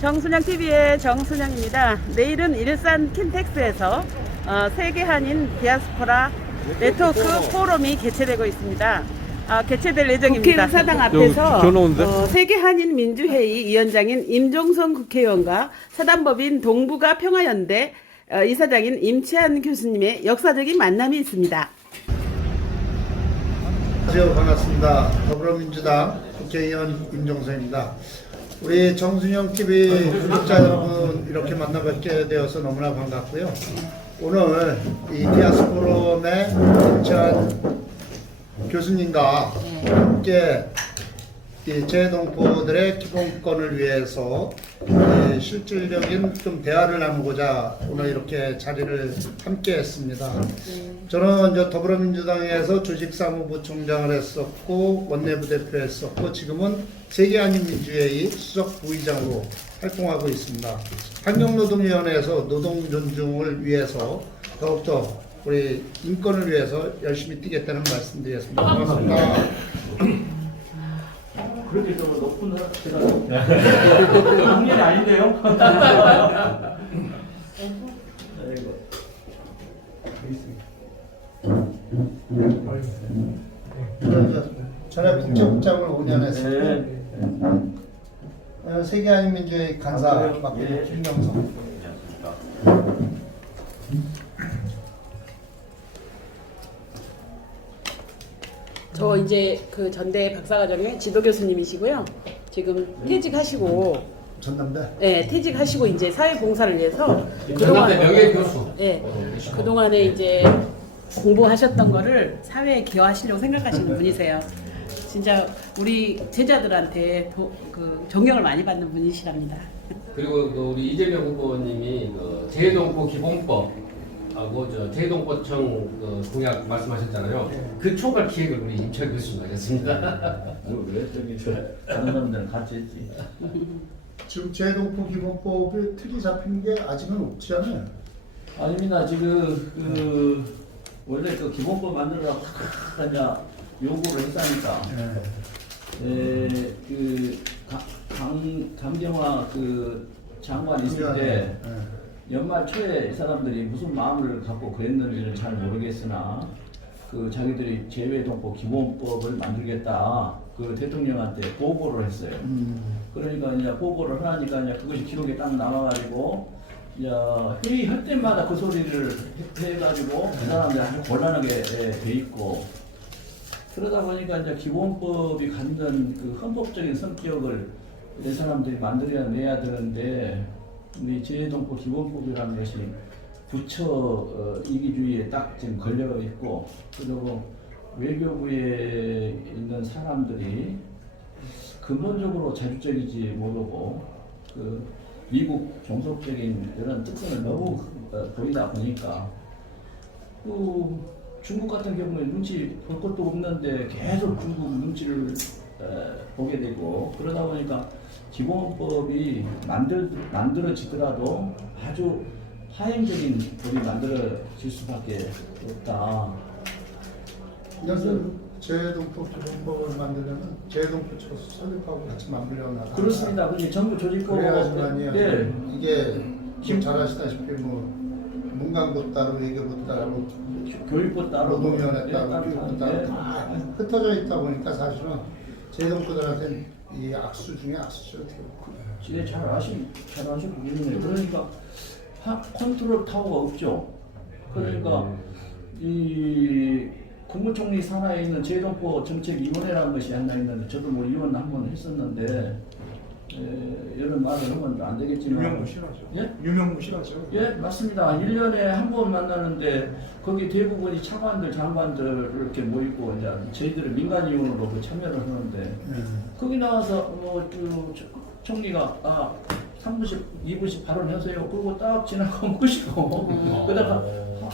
정순영TV의 정순영입니다. 내일은 일산 킨텍스에서 세계 한인 디아스포라 네트워크 포럼이 개최되고 있습니다. 개최될 예정입니다. 국회의사당 앞에서 세계 한인 민주회의 위원장인 임종성 국회의원과 사단법인 동북아 평화연대 이사장인 임치한 교수님의 역사적인 만남이 있습니다. 안녕하세요. 반갑습니다. 더불어민주당 국회의원 임종성입니다. 우리 정순영TV 구독자 여러분 이렇게 만나뵙게 되어서 너무나 반갑고요. 오늘 이 디아스포럼의 임치한 교수님과 함께 이 재동포들의 기본권을 위해서 실질적인 좀 대화를 나누고자 오늘 이렇게 자리를 함께 했습니다. 저는 이제 더불어민주당에서 조직사무부총장을 했었고 원내부 대표했었고 지금은 세계한인민주회의 수석 부의장으로 활동하고 있습니다. 환경노동위원회에서 노동 존중을 위해서 더욱더 우리 인권을 위해서 열심히 뛰겠다는 말씀드리겠습니다. 고맙습니다. 그렇게 좀 높은 제가 학년이 아닌데요? 전에 국제국장을 5년 했습니다. 세계한인민주회의 간사 맡고 김경성. 저 이제 그 전대 박사과정의 지도 교수님이시고요. 지금 퇴직하시고 전남대. 네, 퇴직하시고 이제 사회봉사를 위해서 전남대 명예 교수. 네, 그동안에 이제 공부하셨던 거를 사회에 기여하시려고 생각하시는 분이세요. 진짜 우리 제자들한테 그 존경을 많이 받는 분이시랍니다. 그리고 그 우리 이재명 후보님이 그 재동포 기본법하고 저 재동포청 그 공약 말씀하셨잖아요. 그 총괄 기획을 우리 임철 교수님 하셨습니다. 왜 저기 다른 사람들은 같이 했지? 지금 재동포 기본법의 틀이 잡힌 게 아직은 없지 않아요? 아닙니다. 지금 그 원래 그 기본법 만들어서 확 요구를 했다니까. 그 강경화 그 장관 있을 때 연말 초에 이 사람들이 무슨 마음을 갖고 그랬는지는 잘 모르겠으나 그 자기들이 재외동포 기본법을 만들겠다 그 대통령한테 보고를 했어요. 그러니까 이제 보고를 하니까 이제 그것이 기록에 딱 남아가지고 이제 회의할 때마다 그 소리를 해가지고 그 사람들이 아주 곤란하게 돼 있고. 그러다 보니까 이제 기본법이 갖는 그 헌법적인 성격을 이 사람들이 만들어내야 되는데 우리 재동포 기본법이라는 것이 부처 이기주의에 딱 지금 걸려 있고 그리고 외교부에 있는 사람들이 근본적으로 자주적이지 모르고 그 미국 종속적인 이런 특성을 너무 보이다 보니까 그 중국 같은 경우에 눈치 볼 것도 없는데 계속 중국 눈치를 보게 되고 그러다 보니까 기본법이 만들어지더라도 아주 하행적인 법이 만들어질 수밖에 없다. 그래서 재동포 기본법을 만들려면 재동포 초수 설립하고 같이 만들어 나가. 그렇습니다. 그게 전부 조직법 그래야지만요. 네. 이게 지금 잘 아시다시피 뭐 문광부 따로 외교부 따로 교육부 따로 노동위원회 따로 따로 교육부 따로 다 흩어져 있다 보니까 사실은 재동포들한테는 이 악수 중에 악수죠. 네, 잘 아시고 계시네요. 그러니까 컨트롤 타워가 없죠. 그러니까 이 국무총리 산하에 있는 재동포 정책위원회라는 것이 하나 있는데 저도 뭐 위원 한번 했었는데 이런 말을 하면 안 되겠지만 유명무실하죠. 예? 유명무실하죠. 예, 맞습니다. 1년에 한 번 만나는데 거기 대부분이 차관들, 장관들 이렇게 모이고 이제 저희들은 민간위원으로 그 참여를 하는데 거기 나와서 총리가 사무실 2분씩 발언하세요. 그리고 딱 지나가면 끝이고 그러다가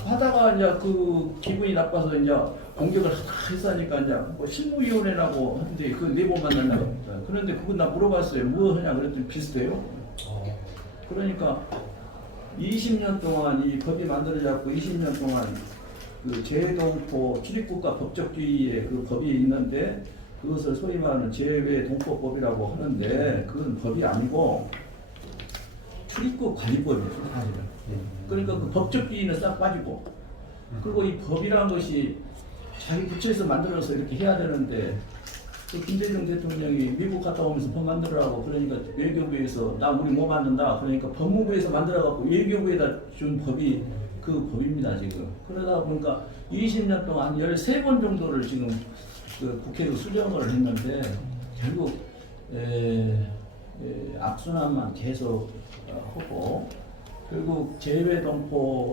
하다가 이제 그 기분이 나빠서 이제 공격을 했으니까 이제 뭐 실무위원회라고 하는데 그 네 번 만난다고. 그런데 그건 나 물어봤어요. 뭐 하냐 그랬더니 비슷해요. 그러니까 20년 동안 이 법이 만들어졌고 20년 동안 그 재동포 출입국가 법적주의의 그 법이 있는데 그것을 소위 말하는 재외동포법이라고 하는데 그건 법이 아니고 출입국 관리법이에요. 사실은. 그러니까 그 법적 비리는 싹 빠지고 그리고 이 법이라는 것이 자기 부처에서 만들어서 이렇게 해야 되는데 그 김대중 대통령이 미국 갔다 오면서 법 만들으라고 그러니까 외교부에서 나 우리 뭐 만든다 그러니까 법무부에서 만들어갖고 외교부에다 준 법이 그 법입니다 지금. 그러다 보니까 20년 동안 13번 정도를 지금 그 국회에서 수정을 했는데 결국 악순환만 계속 하고 결국 재외동포들이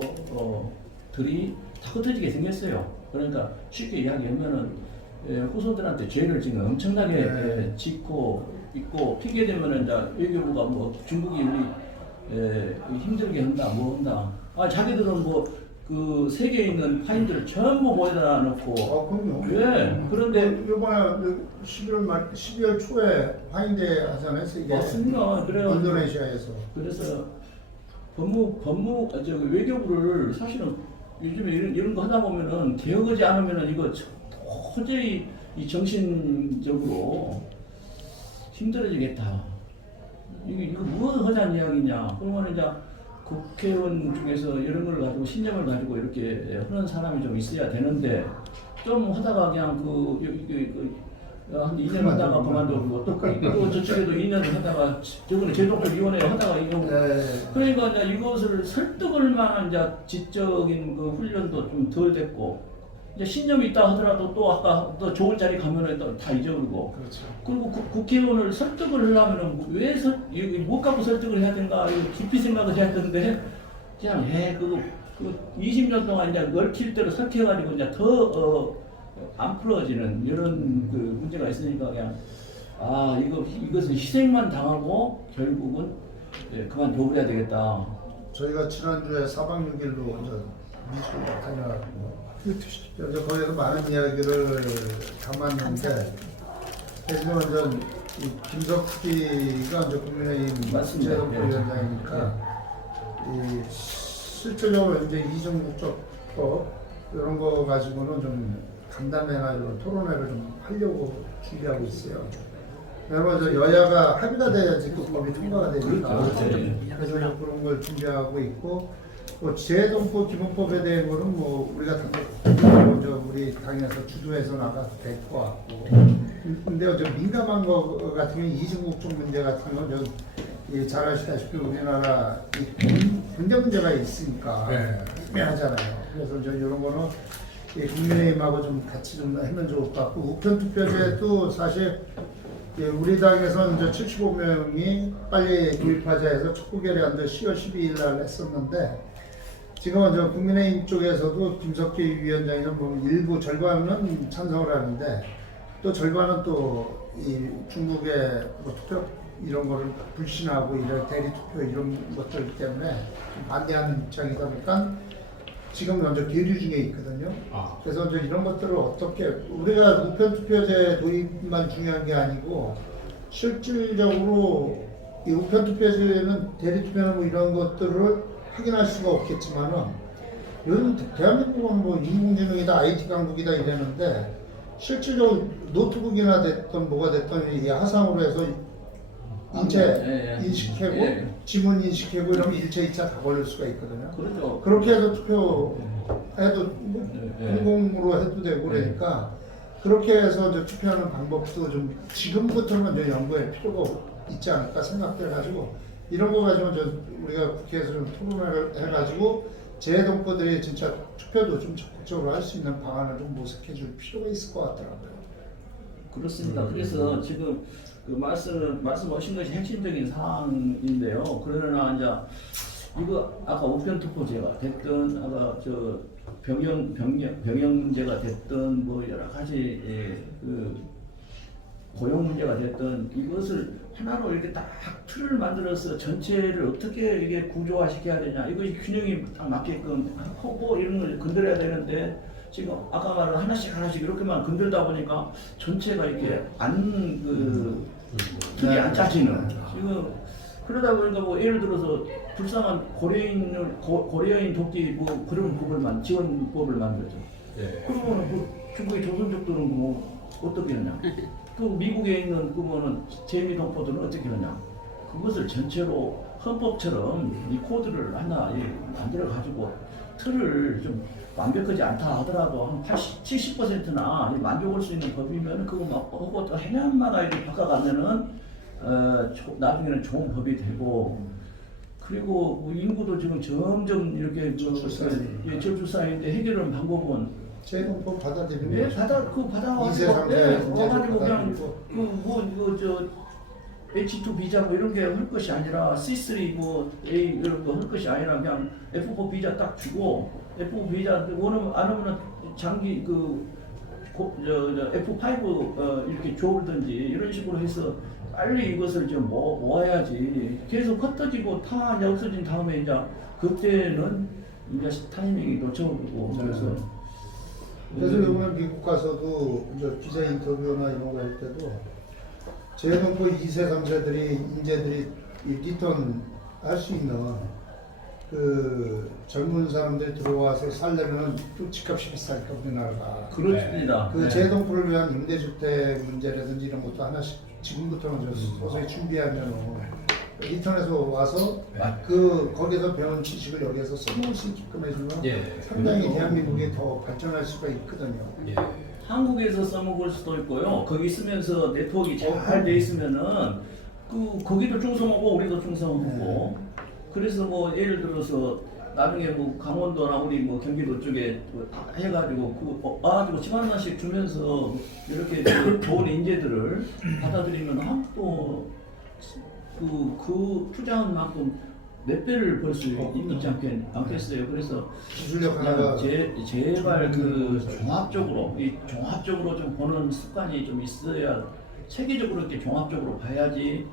다 흩어지게 생겼어요. 그러니까 쉽게 이야기하면은 후손들한테 죄를 지금 엄청나게 짓고 있고 핑계 대면은 이제 외교부가 뭐 중국이 우리 힘들게 한다 뭐 한다. 아 자기들은 뭐 그 세계에 있는 파인들을 전부 모여다 놓고. 그럼요. 예. 그런데 이번에 12월 초에 화인대 하잖아요. 이게 맞습니다. 그래요. 인도네시아에서. 그래서 외교부를 사실은 요즘에 이런 거 하다 보면은 개혁하지 않으면은 이거 도저히 이 정신적으로 힘들어지겠다. 이거 뭐 하자는 이야기냐. 그러면 이제 국회의원 중에서 이런 걸 가지고 신념을 가지고 이렇게 하는 사람이 좀 있어야 되는데 좀 하다가 그냥 한 2년 하다가 그만두고 또 저쪽에도 2년 하다가 저번에 제독을위원회 하다가 이거 그러니까 이제 이것을 설득을 만한 이제 지적인 그 훈련도 좀 덜 됐고 이제 신념이 있다 하더라도 또 아까 또 좋은 자리 가면은 또 다 잊어버리고 그렇죠. 그리고 국회의원을 설득을 하려면은 왜 못 갖고 설득을 해야 되는가 이거 깊이 생각을 해야 되는데 그냥 그거 20년 동안 이제 얽힐 대로 설득해가지고 이제 더 안 풀어지는 이런 그 문제가 있으니까 그냥 이것은 희생만 당하고 결국은 그만둬버려야 되겠다. 저희가 지난주에 4박 6일로 미술 다녀왔고 거기서 많은 이야기를 담았는데 지금 완전 김석기가 이제 국민의힘 재정부위원장이니까 실질적으로 이제 이정국 쪽법 이런 거 가지고는 좀 간담회나 토론회를 좀 하려고 준비하고 있어요. 여러분 여야가 합의가 돼야지 그 법이 통과가 되니까 그래서 그런 걸 준비하고 있고 재동포 기본법에 대한 거는 뭐 우리가 우리 당에서 주도해서 나가도 될 것 같고 근데 좀 민감한 거 같은 경우 이중국 쪽 문제 같은 건 잘 아시다시피 우리나라 경제 문제가 있으니까 애매하잖아요. 그래서 이런 거는 국민의힘하고 좀 같이 좀 하면 좋을 것 같고 우편 투표제도 사실 우리 당에서는 이제 75명이 빨리 도입하자 해서 촉구 결의안도 10월 12일 날 했었는데 지금은 저 국민의힘 쪽에서도 김석기 위원장이 뭐 일부 절반은 찬성을 하는데 또 절반은 또 이 중국의 뭐 투표 이런 거를 불신하고 이런 대리 투표 이런 것들 때문에 반대하는 입장이다 보니까 지금 먼저 계류 중에 있거든요. 그래서 이제 이런 것들을 어떻게 우리가 우편 투표제 도입만 중요한 게 아니고 실질적으로 이 우편 투표제는 대리 투표나 뭐 이런 것들을 확인할 수가 없겠지만은 요즘 대한민국은 뭐 인공지능이다 IT 강국이다 이랬는데 실질적으로 노트북이나 됐던 뭐가 됐던 이 화상으로 해서 인체 인식하고 지문 인식하고 이러면 1차, 2차 다 걸릴 수가 있거든요. 그렇죠. 그렇게 해서 투표해도 공공으로 해도 되고 그러니까 그렇게 해서 이제 투표하는 방법도 좀 지금부터는 이제 연구할 필요가 있지 않을까 생각돼 가지고 이런 거 가지고 우리가 국회에서 좀 토론을 해가지고 재동포들이 진짜 투표도 좀 적극적으로 할 수 있는 방안을 좀 모색해 줄 필요가 있을 것 같더라고요. 그렇습니다. 그래서 지금 그 말씀하신 것이 핵심적인 사항인데요. 그러나 이제 이거 아까 우편 투표제가 됐든 아까 저 병역 문제가 됐든 뭐 여러 가지 그 고용 문제가 됐든 이것을 하나로 이렇게 딱 틀을 만들어서 전체를 어떻게 이게 구조화시켜야 되냐 이것이 균형이 딱 맞게끔 하고 이런 걸 건드려야 되는데 지금 아까 말한 하나씩 이렇게만 건들다 보니까 전체가 이렇게 틀이 안 짜지는 지금 그러다 보니까 뭐 예를 들어서 불쌍한 고려인 돕기 뭐 그런 법을 지원법을 만들죠. 그러면 그 중국의 조선족들은 뭐 어떻게 하냐? 그 미국에 있는 그거는 재미동포들은 어떻게 하냐? 그것을 전체로 헌법처럼 이 코드를 하나 만들어 가지고 틀을 좀 완벽하지 않다 하더라도 한 80, 70%나 만족할 수 있는 법이면 그거 막 하고 또 해년마다 이렇게 바꿔가면은 나중에는 좋은 법이 되고 그리고 뭐 인구도 지금 점점 이렇게 저출산인데 해결하는 방법은 재동법 받아들이는 예, 거죠. 받아가지고 이세 삼세 문제를 와가지고 그냥 받아들이고. H2 비자 뭐 이런 게 할 것이 아니라 C3 뭐 A 이런 거 할 것이 아니라 그냥 F4 비자 딱 주고 F4 비자 원하면 안 하면은 장기 F5 이렇게 줘든지 이런 식으로 해서 빨리 이것을 좀 모아야지 계속 흩어지고 다 이제 없어진 다음에 이제 그때는 이제 타이밍이 놓쳐버리고 그래서 그래서 이번에 미국 가서도 이제 기자 인터뷰나 이런 거 할 때도 재동포 2세, 3세들이 인재들이 리턴 할 수 있는 그 젊은 사람들이 들어와서 살려면 또 집값이 비싸니까 우리나라가 그렇습니다. 그 재동포를 위한 임대주택 문제라든지 이런 것도 하나씩 지금부터는 좀 서서히 준비하면 리턴에서 와서 거기서 배운 지식을 여기에서 써먹을 수 있게끔 해주면 예. 상당히 대한민국이 더 발전할 수가 있거든요. 예. 한국에서 써먹을 수도 있고요. 거기 있으면서 네트워크가 잘 돼 있으면은 거기도 중성하고 우리도 중성하고 그래서 뭐 예를 들어서 나중에 뭐 강원도나 우리 뭐 경기도 쪽에 해가지고 와가지고 집 하나씩 주면서 이렇게 좋은 인재들을 받아들이면 한국도 그 투자한 만큼 몇 배를 벌 수 있지 않겠어요. 그래서 기술력 그냥 하나가 제발 종합적으로 좀 보는 습관이 좀 있어야 세계적으로 이렇게 종합적으로 봐야지.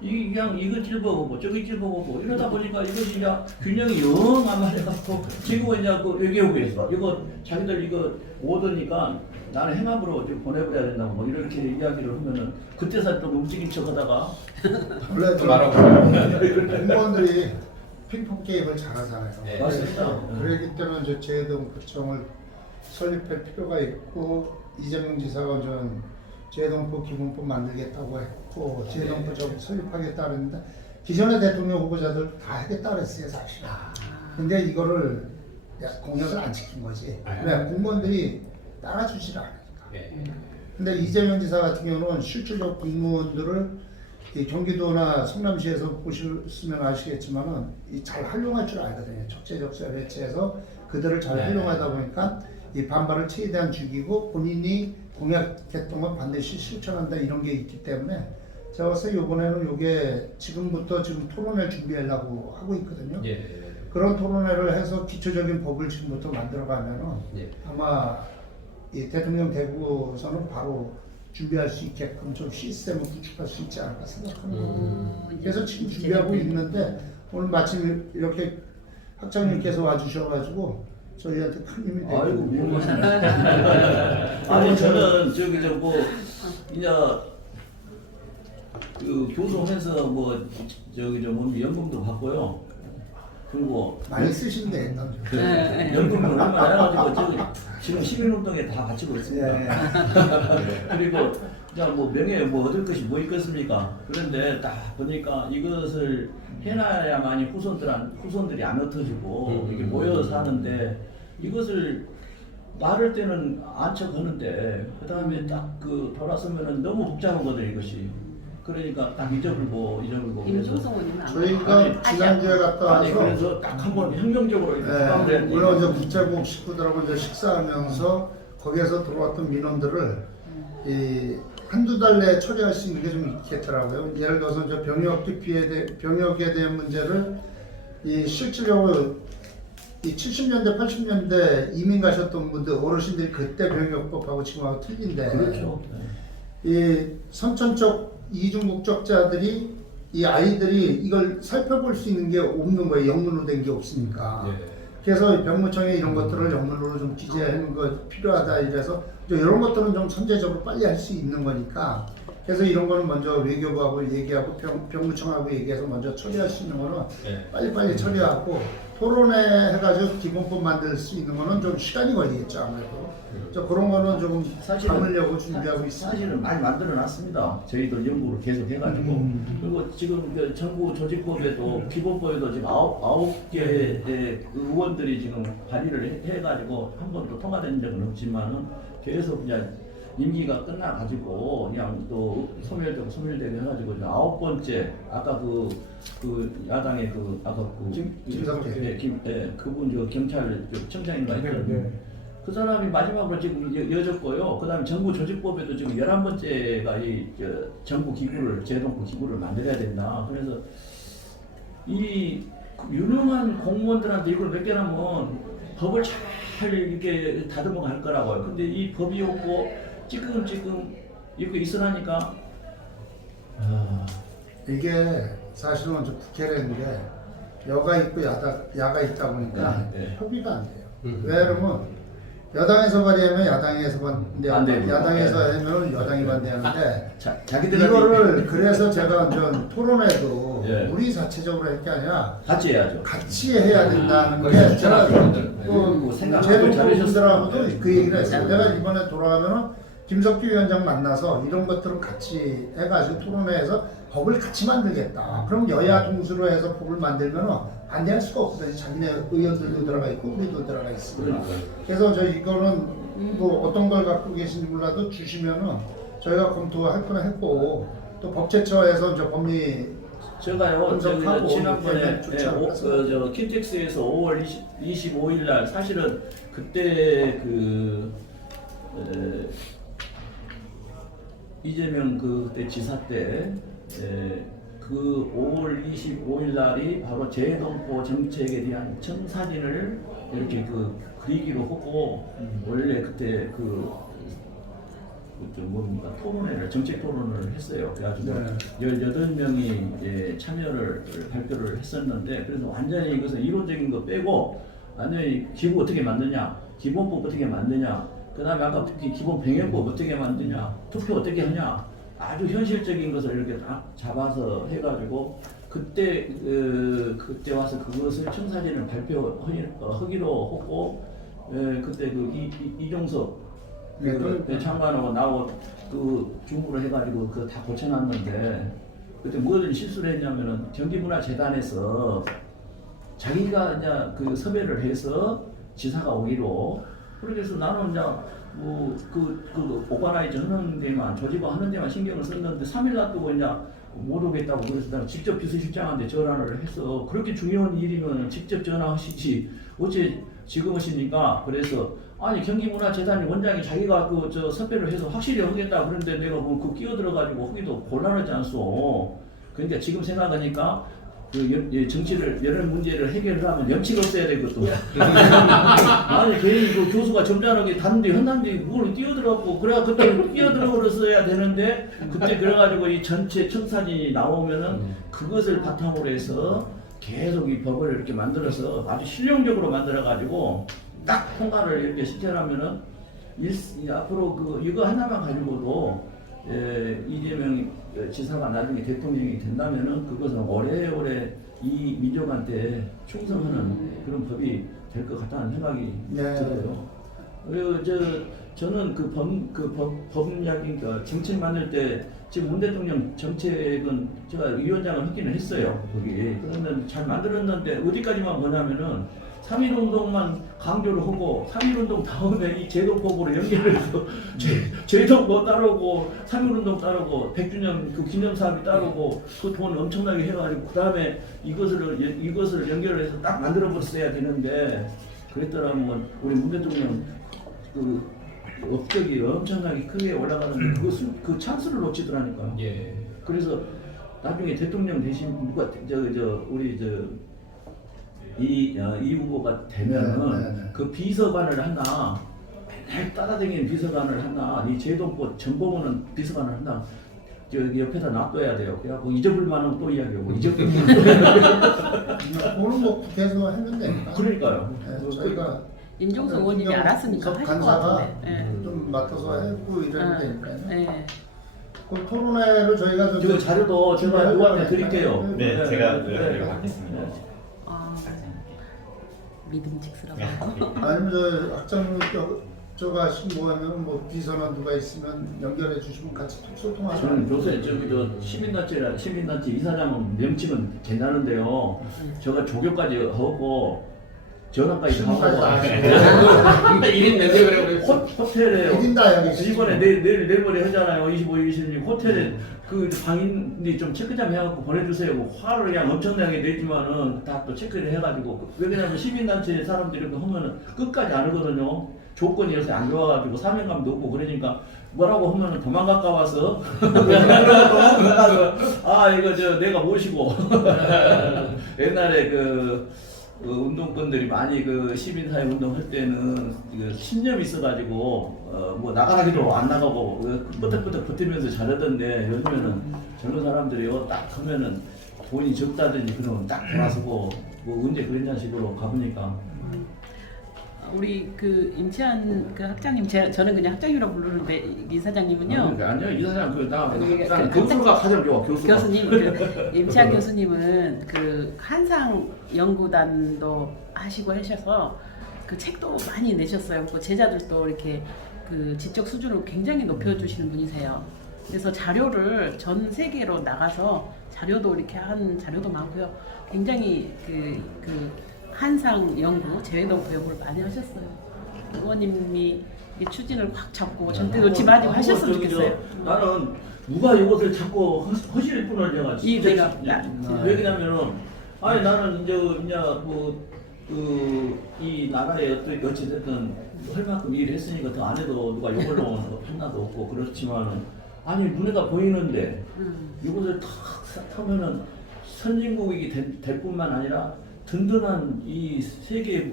그냥 이거 찔러보고 저기 찔러보고 이러다 보니까 이것이 이제 균형이 영 안 맞아갖고 지금 이제 그 외교부에서 이거 자기들 이거 오더니까 나는 행합으로 좀 보내버려야 된다고 뭐 이렇게 이야기를 하면은 그때서 또 움직인 척하다가 원래 또 말하고 공무원들이 핑퐁 게임을 잘하잖아요. 네. 맞습니다. 그렇기 때문에 이제 재동포청을 설립할 필요가 있고 이재명 지사가 전 재동포 기본법 만들겠다고 했고 재동포청 설립하겠다 그랬는데 기존의 대통령 후보자들 다 하겠다 그랬어요 사실. 근데 이거를 공약을 안 지킨 거지. 왜 공무원들이 따라주질 않으니까. 예. 근데 이재명 지사 같은 경우는 실질적 공무원들을 이 경기도나 성남시에서 보셨으면 아시겠지만은 잘 활용할 줄 알거든요. 적재적소에 배치해서 그들을 잘 활용하다 보니까 이 반발을 최대한 죽이고 본인이 공약했던 건 반드시 실천한다 이런 게 있기 때문에 제가 봤을 때 이번에는 이게 지금부터 지금 토론회 준비하려고 하고 있거든요. 예. 그런 토론회를 해서 기초적인 법을 지금부터 만들어가면은 예. 아마 이 대통령 되고서는 바로 준비할 수 있게끔 좀 시스템을 구축할 수 있지 않을까 생각합니다. 그래서 지금 준비하고 있는데 오늘 마침 이렇게 학장님께서 와주셔가지고 저희한테 큰 힘이 되고 아이고 아니 저는 뭐 이제 그 교수하면서 뭐 뭐 연금도 받고요. 그리고 많이 쓰신대. 연금을 얼마나 해가지고 지금 시민운동에 다 바치고 있습니다. 그리고 그냥 뭐 명예 뭐 얻을 것이 뭐 있겠습니까? 그런데 딱 보니까 이것을 해놔야만이 후손들이 안 흩어지고 이렇게 모여서 하는데 이것을 말할 때는 안척하는데 그 다음에 딱 돌아서면은 너무 복잡하거든 이것이. 그러니까 딱 잊어버리고 임종성 의원님은 저희가 지난주에 갔다 와서 그래서 딱 한번 혁명적으로 이렇게 네, 물론 이제 국제국 식구들하고 이제 식사하면서 거기에서 들어왔던 민원들을 이 한두 달 내에 처리할 수 있는 게 좀 있겠더라고요. 예를 들어서 이제 병역에 대한 문제를 이 실질적으로 이 70년대 80년대 이민 가셨던 분들 어르신들이 그때 병역법하고 지금하고 틀린데 그렇죠. 이 선천적 이중 국적자들이 이 아이들이 이걸 살펴볼 수 있는 게 없는 거예요. 영문으로 된 게 없으니까. 그래서 병무청에 이런 것들을 영문으로 좀 기재하는 거 필요하다 이래서 이런 것들은 좀 선제적으로 빨리 할 수 있는 거니까 그래서 이런 거는 먼저 외교부하고 얘기하고 병무청하고 얘기해서 먼저 처리할 수 있는 거는 네. 빨리빨리 처리하고 토론회 해가지고 기본법 만들 수 있는 거는 좀 시간이 걸리겠죠 아무래도. 저 그런 거는 좀 담으려고 준비하고 있습니다. 사실은 많이 만들어놨습니다. 저희들 연구를 계속 해가지고 그리고 지금 그 정부 조직법에도 기본법에도 지금 아홉 개의 의원들이 지금 발의를 해가지고 한 번도 통과된 적은 없지만은 계속 그냥 임기가 끝나가지고 그냥 또 소멸되고 해가지고 이제 9번째 아까 그 야당의 그 아까 김성태. 그분 저 경찰 청장인가 있거든요. 그 사람이 마지막으로 지금 이어졌고요. 그 다음에 정부 조직법에도 지금 11번째가 이 정부 기구를, 재정부 기구를 만들어야 된다. 그래서 이 유능한 공무원들한테 이걸 맡겨놓으면 법을 잘 이렇게 다듬어 갈 거라고요. 근데 이 법이 없고 찌끔찌끔 이거 있으라니까. 이게 사실은 좀 국회라는 게 여가 있고 야가 있다 보니까 네. 협의가 안 돼요. 왜 그러면 여당에서 발의하면 야당에서 반대하고 야당에서 하면 여당이 반대하는데 자기들한테 이거를 그래서 제가 완전 토론회도 예. 우리 자체적으로 할 게 아니라 같이 해야죠. 같이 해야 된다는 그거 게 진짜 제가 뭐 생각하고 제동분들하고도 잘하셨어요. 그 얘기를 했어요. 네. 내가 이번에 돌아가면은 김석기 위원장 만나서 이런 것들은 같이 해가지고 토론회에서 법을 같이 만들겠다. 그럼 여야 동수로 해서 법을 만들면은 반대할 수가 없거든요. 자기네 의원들도 들어가 있고 우리도 들어가 있으니까. 그래서 저 이거는 뭐 어떤 걸 갖고 계신지 몰라도 주시면은 저희가 검토할 거는 했고 또 법제처에서 저 법리 제가요, 분석하고 지난번에 좋지 않겠어요? 킨텍스에서 5월 25일 날 사실은 그때 이재명 그때 지사 때 그 5월 25일 날이 바로 재동포 정책에 대한 청사진을 이렇게 그리기로 하고 원래 그때 뭡니까 토론회를 정책 토론을 했어요. 그래가지고 네. 18명이 참여를 발표를 했었는데 그래서 완전히 이것은 이론적인 거 빼고 완전히 기구 어떻게 만드냐, 기본법 어떻게 만드냐, 그 다음에 아까 특히 기본 병행법 어떻게 만드냐, 투표 어떻게 하냐, 아주 현실적인 것을 이렇게 딱 잡아서 해가지고 그때 와서 그것을 청사진을 발표하기로 하고 그때 이종석 장관하고 나하고 주무를 해가지고 그거 다 고쳐놨는데 그때 뭘 실수를 했냐면은 경기문화재단에서 자기가 이제 섭외를 해서 지사가 오기로 그렇게 해서 나는 이제 오가나이즈 하는 데만 조직화 하는 데만 신경을 썼는데 3일 놔두고 이제 못 오겠다고 그래서 내가 직접 비서실장한테 전화를 해서 그렇게 중요한 일이면 직접 전화하시지 어째 지금 하십니까? 그래서 아니 경기문화재단 원장이 자기가 섭외를 해서 확실히 하겠다 그런데 내가 끼어들어가지고 하기도 곤란하지 않소. 그러니까 지금 생각하니까 정치를 여러 문제를 해결하면 염치가 없어야 되거든. 아니 괜히 교수가 점잖하게 다른데 한다는데 뭘 끼어들어갖고 그래야 그때 끼어들어버렸어야 되는데 그때 그래가지고 이 전체 청사진이 나오면은 그것을 바탕으로 해서 계속 이 법을 이렇게 만들어서 아주 실용적으로 만들어가지고 딱 통과를 이렇게 실천하면은 앞으로 이거 하나만 가지고도 이재명 지사가 나중에 대통령이 된다면은 그것은 오래오래 이 민족한테 충성하는 그런 법이 될 것 같다는 생각이 들어요. 그리고 저는 법약인 정책 만들 때 지금 문 대통령 정책은 제가 위원장을 하기는 했어요. 거기 그러면 잘 만들었는데 어디까지만 보냐면은 3.1운동만 강조를 하고 3.1운동 다음에 이 제도법으로 연결해서 제도법 따르고 3.1운동 따르고 100주년 기념사업이 따르고 그 돈 엄청나게 해가지고 그 다음에 이것을 연결해서 딱 만들어 버렸어야 되는데 그랬더라면 우리 문 대통령 업적이 엄청나게 크게 올라가는데 그 찬스를 놓치더라니까요. 예. 그래서 나중에 대통령 대신 누가 우리 이 후보가 되면은 그 비서관을 하나 맨날 따라다니는 비서관을 하나 이 제동법 전범하는 비서관을 하나 저기 옆에다 놔둬야 돼요. 그래갖고 잊어볼 만하면 또 이야기하고 잊어볼 만하면 오늘 뭐 국회에서 했는데 그러니까요. 저희가 임종석 의원님이 알았으니까 하실 것 간사가 같은데. 좀 맡아서 했고 이러는 데니까요. 네. 그 토론회를 저희가 좀 저 자료도 제가 누구한테 드릴게요. 네, 네, 제가 네, 네, 네. 받겠습니다. 아, 믿음직스러워. 아니면 저 학장 저가 신고하면 뭐 비서나 누가 있으면 연결해 주시면 같이 소통하죠. 저는 요새 저기 저 시민단체 이사장 명칭은 괜찮은데요. 제가 조교까지 하고 전화까지 신고까지 다 하고 하시고. 1인 몇 명이라고 그래. 호텔에 이긴다 여기. 이번에 내일모레 하잖아요. 25일, 26일 호텔에 그 방인이 좀 체크 좀 해갖고 보내주세요. 뭐 화를 그냥 엄청나게 내지만은 다 또 체크를 해가지고 왜냐면 시민단체 사람들이 이렇게 하면은 끝까지 안 하거든요. 조건이 요새 안 좋아가지고 사명감도 없고 그러니까 뭐라고 하면은 도망갈까 와서 아 이거 저 내가 모시고 옛날에 그 운동권들이 많이 그 시민사회 운동할 때는 그 신념이 있어가지고 뭐 나가기도 안 나가고 끄덕끄덕 버티면서 잘하던데 요즘에는 젊은 사람들이요 딱 하면은 돈이 적다든지 그러면 딱 돌아서고 뭐 언제 그랬냐 식으로 가보니까 우리 그 임치한 그 학장님, 저는 그냥 학장이라고 부르는데 이 사장님은요. 아니요 이사장 그나 그 교수가 가장 좋아 교수가. 교수님, 그 임치한 교수님은 그 한상 연구단도 하시고 하셔서 그 책도 많이 내셨어요. 그 제자들도 이렇게 그 지적 수준을 굉장히 높여주시는 분이세요. 그래서 자료를 전 세계로 나가서 자료도 이렇게 한 자료도 많고요. 굉장히 그 한상 연구, 재외동 교육을 많이 하셨어요. 의원님이 이 추진을 확 잡고 전대 놓지 마시고 하셨으면 좋겠어요. 나는 누가 이것을 자꾸 허실 뿐을 내가 이 내가 왜냐면은 아니 나는 이제 이 나라에 어찌됐든 할 만큼 일을 했으니까 더 안 해도 누가 욕을 넣는 거 하나도 없고 그렇지만은 아니 눈에다 보이는데 이것을 탁 하면은 선진국이 될 뿐만 아니라 든든한 이 세계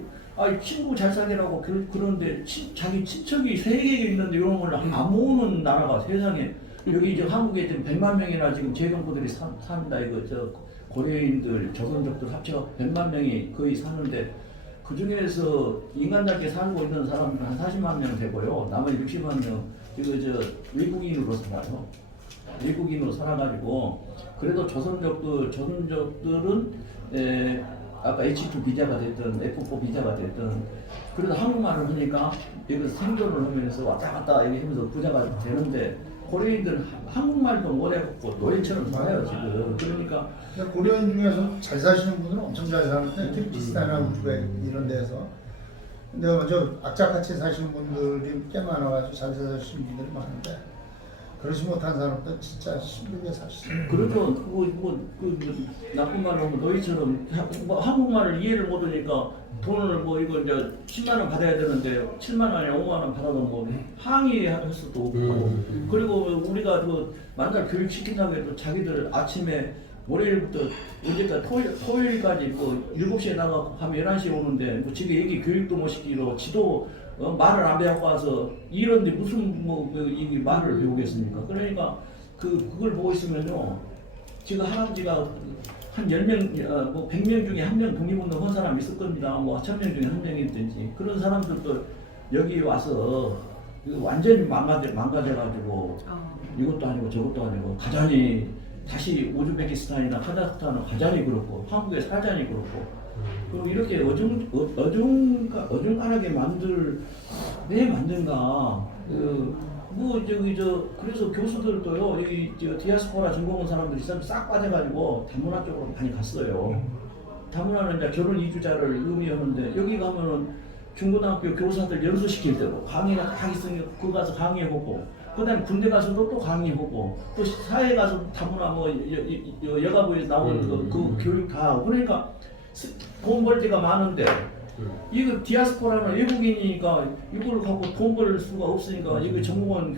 친구 잘 살기라고 그런데 자기 친척이 세계에 있는데 이런 걸 안 모으는 나라가 세상에 여기 이제 한국에 지금 100만 명이나 지금 재경포들이 삽니다. 이거 저 고려인들 조선족들 합쳐 100만 명이 거의 사는데 그 중에서 인간답게 살고 있는 사람들은 한 40만 명 되고요. 나머지 60만 명 이거 저 외국인으로 살아요. 외국인으로 살아가지고 그래도 조선족들은 아까 H2 비자가 됐든 F4 비자가 됐든 그래도 한국말을 하니까 여기서 생존을 하면서 왔다 갔다 하면서 부자가 되는데 고려인들은 한국말도 못해갖고 노예처럼 살아요 지금. 그러니까 고려인 중에서 잘 사시는 분들은 엄청 잘 사는데 키르기스탄이나 우즈벡 이런 데서 근데 저 악착같이 사시는 분들이 꽤 많아가지고 잘 사시는 분들이 많은데 그러지 못한 사람들은 진짜 힘들게 사시죠. 그렇죠. 나쁜 말로 하면 너희처럼 한국말을 이해를 못하니까 돈을 이거 이제 10만 원 받아야 되는데 7만 원에 5만 원 받아도 뭐 항의할 수도 없고 그리고 우리가 그 만날 교육 시킨다고 해도 자기들 아침에 월요일부터 언제까지 토요일까지 7시에 나가고 밤 11시에 오는데 집에 얘기 교육도 못 시키고 지도 말을 안 배우고 와서 이런데 무슨 이 말을 배우겠습니까? 그러니까 그걸 보고 있으면요. 지금 할아버지가 한 10명, 100명 중에 한 명 독립운동 한 사람 있을 겁니다. 1000명 중에 한 명이든지 그런 사람들도 여기 와서 완전히 망가져가지고 이것도 아니고 저것도 아니고 가자니 다시 우즈베키스탄이나 카자흐스탄은 가자니 그렇고 한국에 살자니 그렇고 그리고 이렇게 어중간하게 왜 만든가? 그래서 교수들도요, 디아스포라 전공한 사람들이 싹 빠져가지고 다문화 쪽으로 많이 갔어요. 다문화는 이제 결혼 이주자를 의미하는데 여기 가면은 중고등학교 교사들 연수시킬 때도 강의가 다 있으니까 그거 가서 강의해보고 그다음에 군대 가서도 또 강의해보고 또 사회 가서 다문화 여가부에 나온 그 교육 다 하고 그러니까 돈 벌 데가 많은데 이거 디아스포라는 외국인이니까 이걸 갖고 돈 벌 수가 없으니까 이거 전문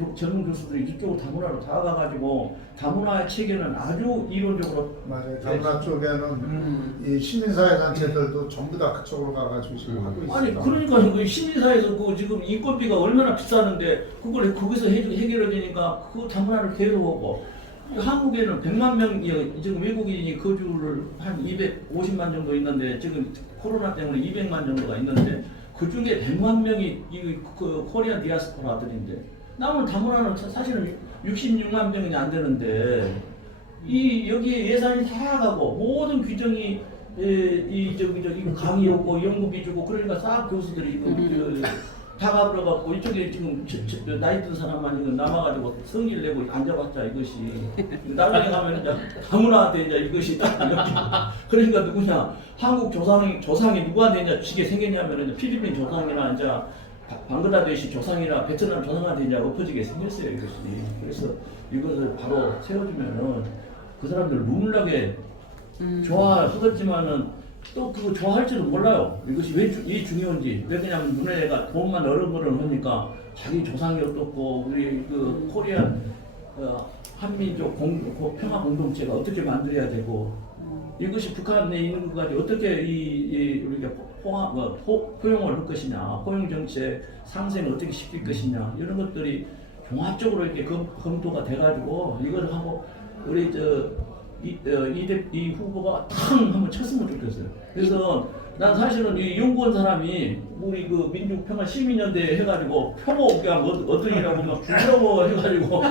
교수들이 이쪽으로 다문화로 다 가가지고 다문화의 체계는 아주 이론적으로 맞아요. 다문화 쪽에는 이 시민사회 단체들도 전부 다 그쪽으로 가가지고 지금 하고 있어요. 아니 그러니까 그 시민사회에서 지금 인건비가 얼마나 비싸는데 그걸 거기서 해결해야 되니까 그 다문화를 계속하고 한국에는 100만 명 지금 외국인이 거주를 한 250만 정도 있는데 지금 코로나 때문에 200만 정도가 있는데 그 중에 100만 명이 그 코리안 디아스포라들인데 남은 다문화는 사실은 66만 명이 안 되는데 여기에 예산이 다 가고 모든 규정이 이 강의하고 연구비 주고 그러니까 싹 교수들이 다 가버려갖고 이쪽에 지금 나이 든 사람만 지금 남아가지고 성의를 내고 앉아봤자 이것이 나중에 가면 이제 다문화한테 이제 이것이 딱 그러니까 누구냐 한국 조상이 누구한테 이제 지게 생겼냐면 이제 필리핀 조상이나 이제 방글라데시 조상이나 베트남 조상한테 이제 엎어지게 생겼어요 이것이. 그래서 이것을 바로 세워주면은 그 사람들 눈물나게 좋아하겠지만은 또 그거 좋아할지도 몰라요. 이것이 왜 중요한지. 왜 그냥 눈에가 돈만 어른어른 하니까 자기 조상이 어떻고 우리 그 코리안 한민족 평화 공동체가 어떻게 만들어야 되고 이것이 북한에 있는 것까지 어떻게 우리가 포용을 할 것이냐, 포용 정책 상생을 어떻게 시킬 것이냐 이런 것들이 종합적으로 이렇게 검토가 돼가지고 이걸 하고 우리 이 후보가 탕 한번 쳤으면 좋겠어요. 그래서 난 사실은 이 연구원 사람이 우리 그 민주평화 시민연대 해가지고 표고 그냥 어떠이라고 막 주려고 해가지고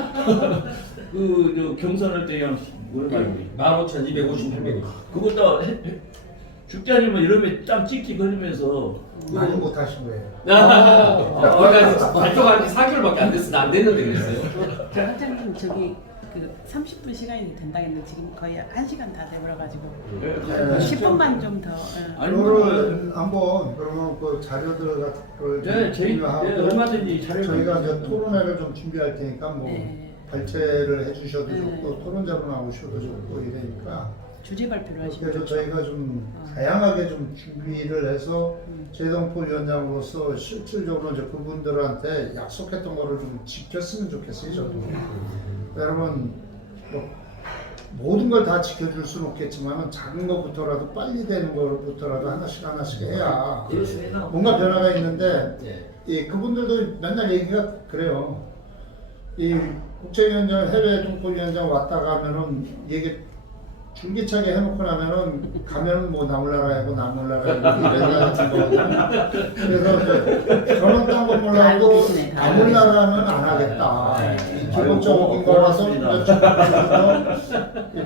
그 경선할 때 그냥 뭐랄까요 15,258명이. 그것도 죽지 않으면 이러면 짬 찍기 걸리면서 많이 못하신 거예요. 그러니까 발표가 4개월밖에 안 됐어. 안 됐는데 그랬어요. 학장님 저기 그 30분 시간이 된다 했는데 지금 거의 1시간 다 돼버려가지고 네. 10분만 좀 더. 그거를 한번 그러면 그 자료들 같은 걸 네, 준비하고 얼마든지 자료를 저희가 이제 토론회를 좀 준비할 테니까 뭐 네. 발제를 해주셔도 네. 좋고 토론자로 나오셔도 좋고 이러니까 주제 발표를 하시면 그래서 좋죠. 저희가 좀 다양하게 좀 준비를 해서 재동포 위원장으로서 실질적으로 이제 그분들한테 약속했던 거를 좀 지켰으면 좋겠어요 저도. 여러분 뭐 모든 걸 다 지켜줄 수는 없겠지만 작은 것부터라도 빨리 되는 것부터라도 하나씩 해야 뭔가 변화가 있는데 이 그분들도 맨날 얘기가 그래요. 이 국제위원장 해외 동포위원장 왔다 가면은 얘기 줄기차게 해놓고 나면은 가면은 뭐 나몰라라 이렇게 이래가지고 그래서 저는 딴 거 몰라도 나몰라라는 안 하겠다. 네. 기본적인 거라서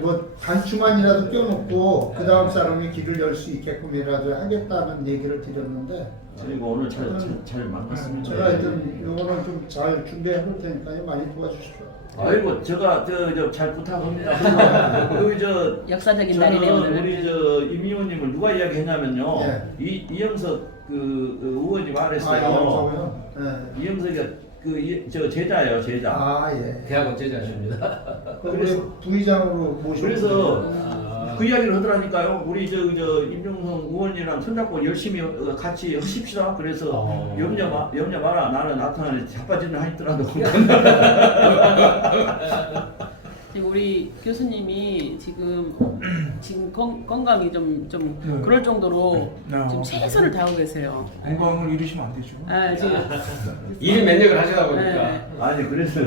뭐 단추만이라도 껴놓고 그 다음 사람이 길을 열 수 있게끔이라도 하겠다는 얘기를 드렸는데 그리고 오늘 잘 만났습니다. 제가 하여튼 이거는 좀 잘 준비해 볼 테니까요 많이 도와주십시오. 아이고 제가 잘 부탁합니다. 그 역사적인 날이네요 오늘. 우리 임 의원님을 누가 이야기했냐면요. 네. 이영석 그 의원이 말했어요. 이영석이요? 네. 이영석이 저 제자예요 제자. 아 예. 대학원 제자십니다. 그래서 부의장으로 모시고 그래서 그 이야기를 하더라니까요. 우리 임종성 의원이랑 손잡고 열심히 같이 하십시다. 그래서 염려 마라. 나는 나타나는 자빠지는 하더라도. 지금 우리 교수님이 지금 건강이 좀 네. 그럴 정도로 네. 지금 최선을 다하고 계세요. 건강을 잃으시면 안 되죠. 지금 일이 면역을 하시다 보니까. 네. 아니 그래서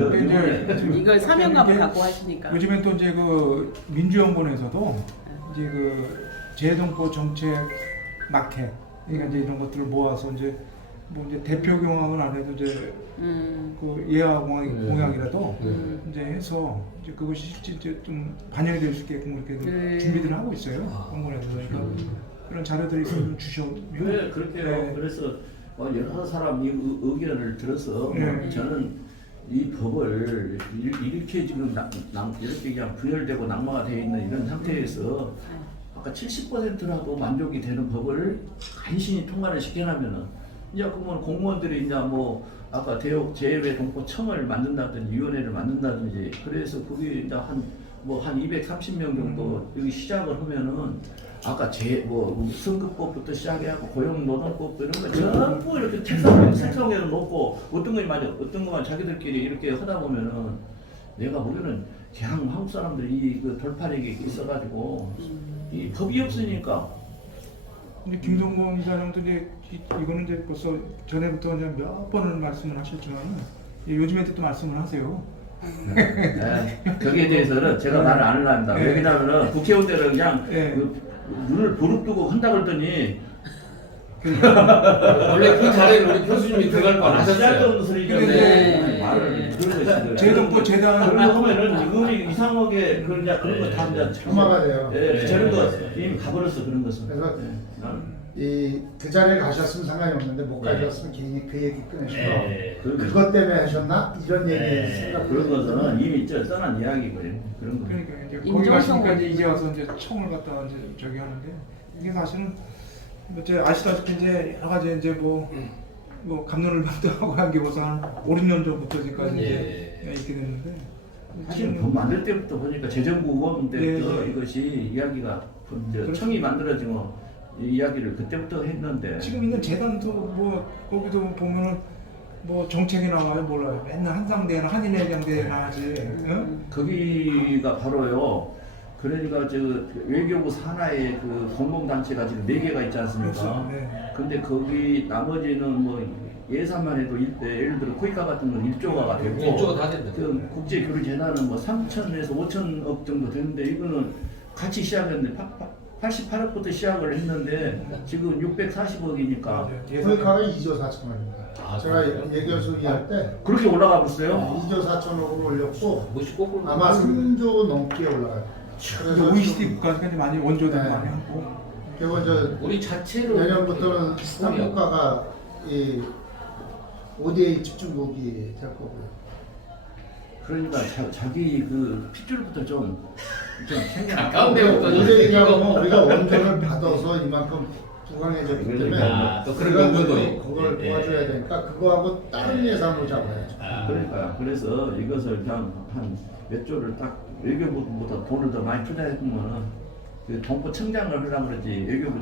이걸 사명감을 이게 갖고 하시니까. 요즘엔 또 이제 그 민주연구원에서도 이제 그 재동포 정책 마켓 그러니까 이제 이런 것들을 모아서 이제 뭐 이제 대표 경험은 안 해도 이제 그 예하 공약이라도 이제 해서 이제 그것이 실제 이제 좀 반영이 될 수 있게끔 그렇게 준비들을 하고 있어요. 연구원에서 그러니까 그런 자료들이 있으면 주셔면 네, 그렇게요. 네. 그래서 여러 사람 의견을 들어서 저는 이 법을 이렇게 지금 이렇게 그냥 분열되고 낙마가 되어 있는 이런 상태에서 아까 70%라도 만족이 되는 법을 간신히 통과를 시켜놓으면은 이제 그러면 공무원들이 이제 뭐 아까 대역 재외 동포청을 만든다든지 위원회를 만든다든지 그래서 그게 이제 한 230명 정도 여기 시작을 하면은 아까 선거법부터 시작해갖고 고용노동법도 이런 거 전부 이렇게 책상에 놓고 어떤 것만 자기들끼리 이렇게 하다 보면은 내가 보기에는 그냥 한국 사람들이 그 돌파력이 있어가지고 이 법이 없으니까. 근데 김동건 이사님도 이제 이거는 이제 벌써 전에부터 이제 몇 번을 말씀을 하셨지만 요즘에도 또 말씀을 하세요. 네, 거기에 대해서는 제가 말을 안 하려합니다. 네. 왜냐하면 국회의원들은 그냥 네. 눈을 부릅뜨고 한다 그랬더니 원래 그 자리에 우리 교수님이 들어갈 뻔 하셨어요. 쓸데없는 소리죠. 근데 네. 말을 그런 것이 재동포 재단 그런 거 보면은 음이 이상하게 그런 거다 이제 폄하가 돼요. 예, 저런 거 이미 가버렸어 그런 것은. 그래서 나는 그 자리에 가셨으면 상관이 없는데 못 네. 가셨으면 괜히 그 얘기 꺼내시고 네. 그것 때문에 하셨나? 이런 얘기 네. 생각 그런 것은 이미 떠난 이야기고요. 그런 거. 그러니까 이제 거기 인정성 가시니까 어디- 이제 와서 이제 청을 갖다가 이제 저기 하는데 이게 사실은 뭐 이제 아시다시피 이제 여러 가지 이제 뭐 감론을 박대하고 한 게 벌써 한 5, 6년 전부터 지금까지 이제 있게 됐는데 사실 법 만들 때부터 보니까 재정부 의원 때부터 예. 이것이 이야기가 그렇죠. 청이 만들어지고 이 이야기를 그때부터 했는데 지금 있는 재단도 뭐 거기도 보면은 뭐 정책이 나와요 몰라요 맨날 한상대나 한인회장대나 하지 응? 거기가 바로요. 그러니까 저 외교부 산하의 그 공공단체가 지금 4개가 있지 않습니까? 그렇죠. 네. 근데 거기 나머지는 뭐 예산만 해도 예를 들어 코이카 같은 건 1조가 되고 1조가 다 된다. 그 국제교류재단은 뭐 3천에서 5천억 정도 되는데 이거는 같이 시작했는데 88억부터 시작을 했는데 지금 640억이니까 맞아요. 코이카가 2조 4천원입니다. 아, 제가 그래요? 예결소 이할 때 그렇게 올라가 봤어요. 2조 4천억으로 올렸고 뭐시 거꾸로 아마 3조 넘게 올라가요. 근데 OECD 국가니까 많이 원조도 네. 많이 하고 그리고 이제 우리 자체로 내년부터는 스탄 우리가- 국가가 이 ODA 집중국이 될 거고요. 그러니까 자기 그 핏줄부터 좀 생겨. 가까운 데부터 ODA가 우리가 원조를 받아서 이만큼 부강해졌기 때문에 아, 또 그런 우리가 연구도 또 있고. 그걸 예. 도와줘야 되니까 그거하고 다른 예산으로 잡아야죠. 아, 그러니까 그래서 이것을 그냥 한 몇 조를 딱 외교부보다 돈을 더 많이 투자했으면은 그 동포 청장을 하려고 그러지 외교부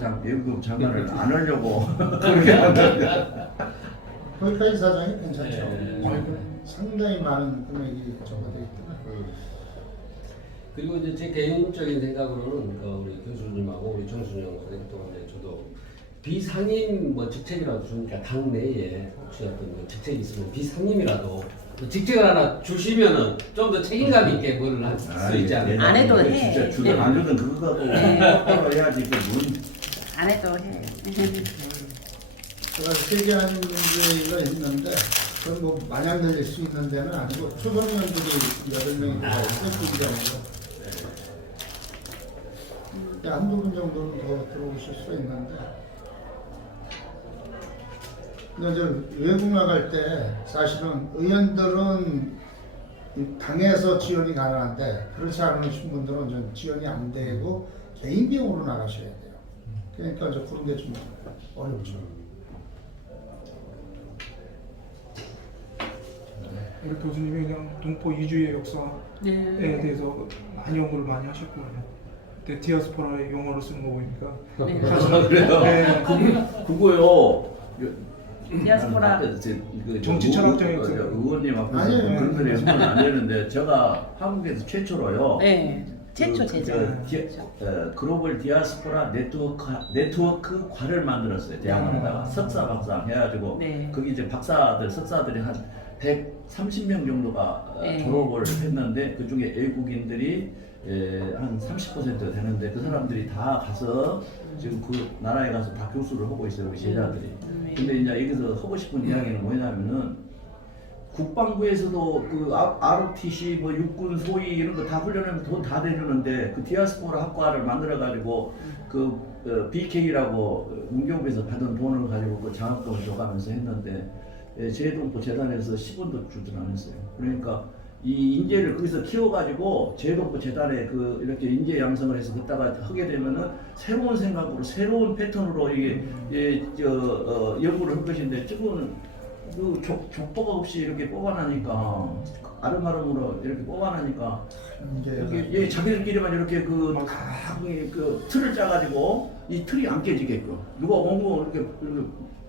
장관을 안 하려고 그렇게 한다. 거기까지 사장이 괜찮죠. 예. 상당히 많은 금액이 적어되기 때문에. 그리고 이제 제 개인적인 생각으로는 우리 교수님하고 우리 정순영 선생님 동안 저도 비상임 뭐 직책이라도 주니까 당 내에 혹시 어떤 그 직책이 있으면 비상임이라도 직책을 하나 주시면은 좀 더 책임감 있게 뭘 할 수 있지 않을까. 안 해도 해. 진짜 주변 안 주든 그거 갖고 똑바로 해야지 그뭔 안 해도 해. 제가 세계한 문제가 있는데 그건 뭐 마냥 늘릴 수 있는 데는 아니고 초선의원들이 8명이 들어있어요. 그 기장으로. 한두 분 정도는 더 들어오실 수 있는데 근데 이제 외국 나갈 때 사실은 의원들은 이 당에서 지원이 가능한데 그렇지 않으신 분들은 좀 지원이 안 되고 개인 비용으로 나가셔야 돼요. 그러니까 이제 그런 게 좀 어렵죠. 우리 교수님이 그냥 동포 이주의 역사에 네. 대해서 많이 연구를 많이 하셨고 그때 디아스포라의 용어를 쓰는 거 보니까 네. 아, 그래요? 네. 그거요. 디아스포라 정치 철학적인 의원님 앞에서 아니에요. 그런 소리 하면 안 되는데 제가 한국에서 최초로요. 네. 최초 그, 제자. 글로벌 디아스포라 네트워크과를 만들었어요. 대학원에다가 석사 박사 해가지고 네. 거기 이제 석사들이 한 130명 정도가 네. 졸업을 했는데 그 중에 외국인들이 한 30% 되는데 그 사람들이 다 가서 지금 그 나라에 가서 다 교수를 하고 있어요, 우리 제자들이. 네. 근데 이제 여기서 하고 싶은 이야기는 뭐냐면은 국방부에서도 그 ROTC 뭐 육군 소위 이런 거 다 훈련하면 돈 다 내주는데 그 디아스포라 학과를 만들어 가지고 그 BK라고 문교부에서 받은 돈을 가지고 그 장학금을 줘가면서 했는데 재동포 재단에서 10원도 주진 않았어요. 그러니까 이 인재를 거기서 키워가지고 재동포 재단에 그 이렇게 인재 양성을 해서 그따가 하게 되면은 새로운 생각으로 새로운 패턴으로 이게 연구를 할 것인데 지금은 그 족보가 없이 이렇게 뽑아나니까 아름아름으로 이렇게 뽑아나니까 이렇게 자기들끼리만 이렇게 그 틀을 짜가지고 이 틀이 안 깨지게끔 누가 오고 이렇게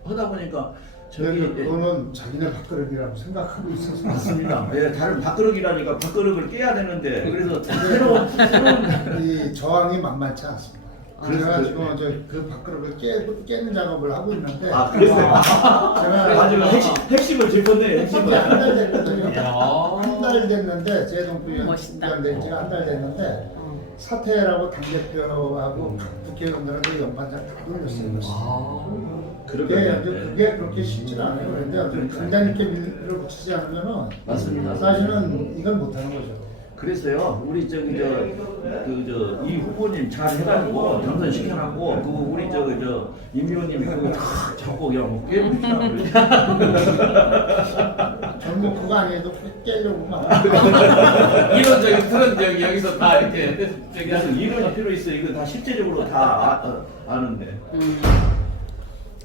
하다 보니까 저기 그거는 자기네 밥그릇이라고 생각하고 있어서 맞습니다. 예, 다른 밥그릇이라니까 밥그릇을 깨야 되는데 그래서 새로운 이 저항이 만만치 않습니다. 그래서 제가 지금 이제 그 밥그릇을 깨는 작업을 하고 있는데 그랬어요. 제가 아주 핵심을 짚었네. 핵심을. 한달 됐거든요. 야. 한 달 됐는데 재동포 멋있다. 위원 된 지가 한 달 됐는데 사퇴라고 당대표하고 국회의원들한테 연반장 다 돌렸어요. 그러게. 그게 그렇게 쉽지는 않아요. 그런데 강단 있게 밀을 붙이지 않으면은 맞습니다. 사실은 이건 못하는 거죠. 그래서요, 우리 이 후보님 잘 해가지고 당선 시켜놨고, 그 우리 임 의원님이 그거 다 잡고 그냥 뭐 깨부시라고 그러지. 저는 뭐 그거 아니어도 깨려고 막. 이론적인 그런 여기서 다 이렇게 그래서 이론이 필요 있어. 이거 다 실제적으로 다 아는데.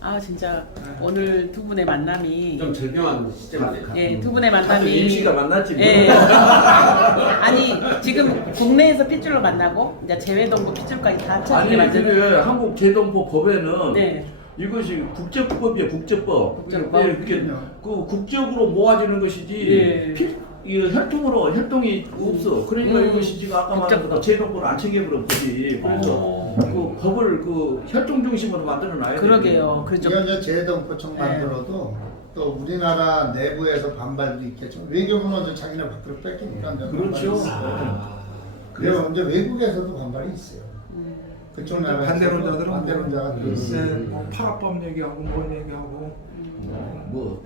아 진짜 오늘 두 분의 만남이 좀 절묘한 시점이네요. 예, 두 분의 다들 만남이 임시가 만났지. 뭐. 예. 아니 지금 국내에서 핏줄로 만나고 이제 재외동부 핏줄까지 다 합쳐지게 아니 만드는 근데 한국 재동포 법에는 네. 이것이 국제법이에요. 국제법. 국제법. 네, 이렇게 그 국적으로 모아지는 것이지. 예. 이 혈통이 없어. 그러니까 이것이 지금 아까 말한 국제법. 것처럼 재동포를 안 챙겨버렸지. 그래서 그 법을 그 혈통 중심으로 만들어놔야 돼. 그러게요. 그렇죠. 이건 이제 재해동포청 만들어도 또 우리나라 내부에서 반발도 있겠지만 외교부는 이제 자기네 밖으로 뺏기니까 이제 그렇죠. 반발이 있어요. 그래서 이제 외국에서도 반발이 있어요. 그쪽 나라에서 반대론자들은 반대론자가 들어있어요. 뭐 파라법 얘기하고 뭔 얘기하고 뭐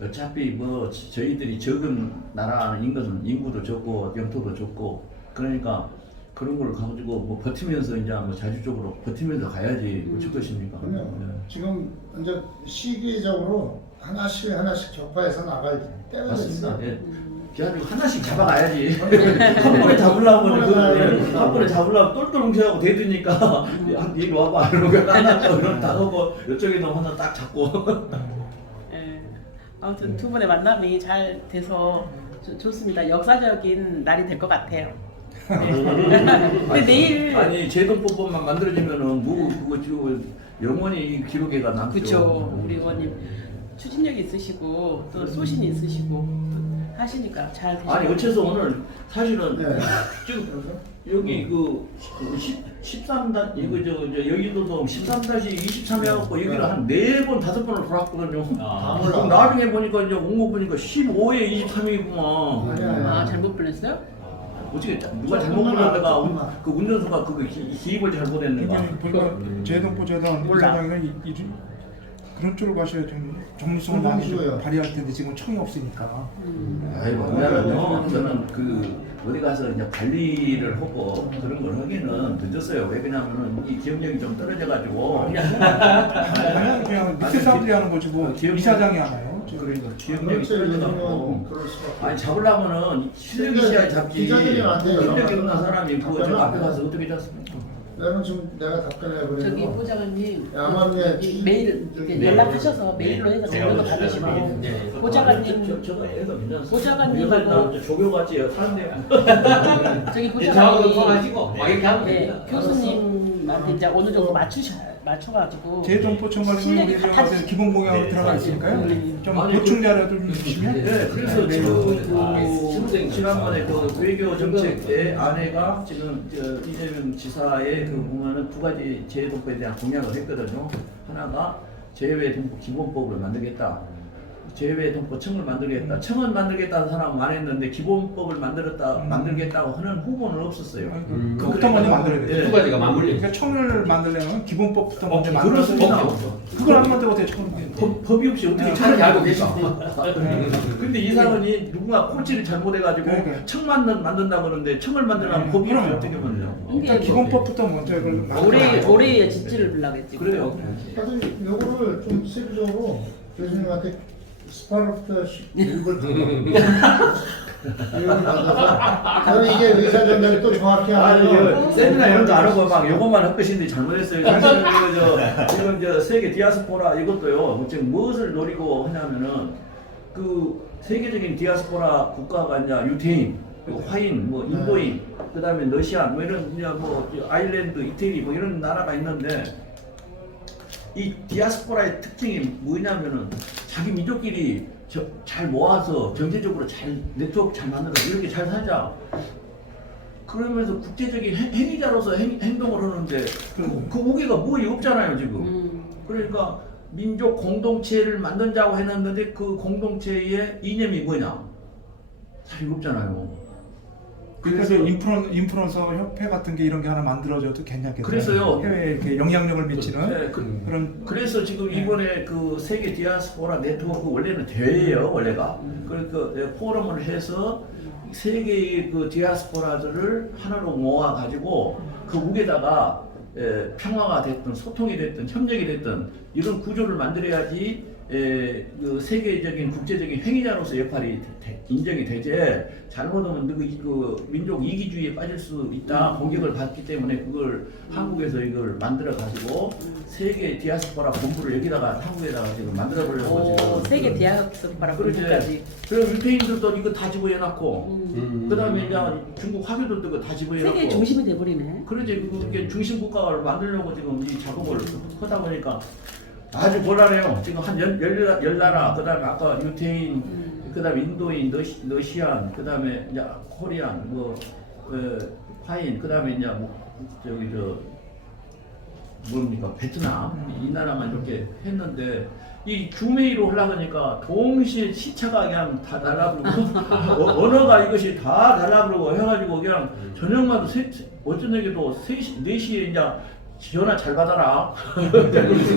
어차피 뭐 저희들이 적은 나라는 인구도 적고 영토도 적고 그러니까 그런 걸 가지고 뭐 버티면서 이제 뭐 자주적으로 버티면서 가야지 어쩔 것입니까? 그럼요. 지금 이제 시기적으로 하나씩 격파해서 나갈 때가 맞습니다. 됐어. 예. 그래가지고 하나씩 잡아가야지. 한 번에 잡으려면 똘똘 뭉쳐갖고 대드니까 이리 와봐 이러고 하나 이런 다 하고 이쪽에 너 하나 딱 잡고. 예. 아무튼 두 분의 만남이 잘 돼서 좋습니다. 역사적인 날이 될 것 같아요. 근데 내일 아니 제동법만 만들어지면은 뭐 그거 지금 영원히 기록에가 남죠. 그렇죠. 우리 의원님 추진력이 있으시고 또 소신이 있으시고 또 하시니까 잘 되시고. 아니 어째서 오늘 사실은 네. 지금 여기 그 13단 이거 저 여의도도 13-23 해갖고 여기를 한 4번 5번을 돌았거든요. 다 그럼 몰라. 나중에 보니까 이제 온거 보니까 15에 23이구만. 아니야. 아 잘못 불렀어요? 어떻게 누가 잘못 불렀다가 그 운전수가 그거 기입을 잘못했는가? 이게 보니까 재동포 재단 몰라. 이사장이 그런 쪽으로 가셔야 좀 전문성을 많이 좀 전문수예요. 발휘할 텐데 지금 청이 없으니까. 아이고 우리나라는 저는 그 어디 가서 이제 관리를 하고 그런 걸 하기는 늦었어요. 왜 그러냐면은 이 기억력이 좀 떨어져가지고. 그냥 밑에 사람들이 하는 거지 뭐 기억력- 이사장이 하나요? 그러니까 기억력이 그렇죠. 요즘은 떨어져가지고. 그럴 수밖에. 아니 잡으려면은 실력이 있어야 잡지. 기자들이 안 돼요. 실력이 없는 사람이 그거 답변을 저 안 앞에 해요. 가서 어떻게 잡습니까? 내가 지금 내가 답변해 저기 버리는 거. 보좌관님 야만의 이 메일 이렇게 연락하셔서 메일로 해서 자료도 받으시고 네. 보좌관님 저거 애가 괜찮았어. 보좌관님하고 조교같이 사는데. 저기 네, 저하고 보좌관님 통화하시고 막 이렇게 하면 네, 됩니다. 교수님한테 이제 어느 정도 맞춰가지고 재동포청 관련 실력이 우리 같아지- 저 기본 공약으로 네, 들어가 있으니까요. 네. 좀 아니, 보충 자료도 좀 주시면. 네, 그래서 네. 지금 지난번에 그 외교 정책의 안에가 지금 이재명 지사의 그 보면은 2가지 재외동포에 대한 공약을 했거든요. 하나가 재외동포 기본법을 만들겠다. 재외동포청을 만들겠다. 청은 만들겠다는 사람은 안 했는데 기본법을 만들겠다고 하는 후보는 없었어요. 그것부터 먼저 만들어야 돼요. 예. 두 가지가 맞물려. 그러니까 청을 만들려면 기본법부터 먼저 만들어서 그렇습니다. 그걸 안 만들고 어떻게 청을 만들어요? 법이 없이 어떻게 차라리 알고 계시고. 근데 이 사람이 누군가 꼴찌를 잘못해가지고 그러니까. 청 만든다 그러는데 청을 만들려면 법이 없이 그럼요. 어떻게 만들냐. 일단 기본법부터 먼저 이걸 올해의 진지를 불러겠지. 그래요. 사실 요거를 좀 세부적으로 교수님한테 스파르타식 교육을 받아서 저는 이게 의사 전달이 또 정확히 아니, 하면 세미나 이런 거 안 하고 막 요것만 할 것인데 잘못했어요. 지금 저 세계 디아스포라 이것도요. 지금 무엇을 노리고 하냐면은 그 세계적인 디아스포라 국가가 이제 유태인, 그리고 화인, 뭐 인도인, 그다음에 러시아, 뭐 이런 이제 뭐 아일랜드, 이태리 뭐 이런 나라가 있는데 이 디아스포라의 특징이 뭐냐면은 자기 민족끼리 잘 모아서 경제적으로 잘 네트워크 잘 만들어서 이렇게 잘 살자. 그러면서 국제적인 행위자로서 행동을 하는데 그 무게가 뭐이 없잖아요 지금. 그러니까 민족 공동체를 만든다고 했는데 그 공동체의 이념이 뭐냐? 사실 없잖아요. 그러니까 그래서- 이제 인플루언서 협회 같은 게 이런 게 하나 만들어져도 괜찮겠다. 그래서요. 해외에 이렇게 영향력을 미치는 네, 그런 그래서 지금 이번에 그 세계 디아스포라 네트워크 원래는 대회예요, 원래가. 그러니까 포럼을 해서 세계의 그 디아스포라들을 하나로 모아 가지고 그 무게다가 평화가 됐든 소통이 됐든 협력이 됐든 이런 구조를 만들어야지 그 세계적인 국제적인 행위자로서 역할이 인정이 되지. 잘못하면 그 민족 이기주의에 빠질 수 있다. 공격을 받기 때문에 그걸 한국에서 이걸 만들어 가지고 세계 디아스포라 본부를 여기다가 한국에다가 지금 만들어 보려고 오, 지금 세계 디아스포라 그러지. 본부까지. 그래서 유태인들도 이거 다 집어해놨고 그다음에 이제 중국 화교들도 이거 다 집어해놨고 세계 중심이 돼버리네. 그러지. 그게 중심 국가를 만들려고 지금 이 작업을 하다 보니까 아주 곤란해요. 지금 한 열 나라, 그 다음에 아까 유태인, 그 다음에 인도인, 러시안, 그 다음에 이제 코리안, 화인, 그 다음에 이제 뭡니까, 베트남, 이 나라만 이렇게 했는데, 이 중메이로 하려니까 동시에 시차가 그냥 다 달라붙고, 언어가 이것이 다 달라붙고 해가지고 그냥 저녁마다 어쩌내기도 4시에 이제 전화 잘 받아라.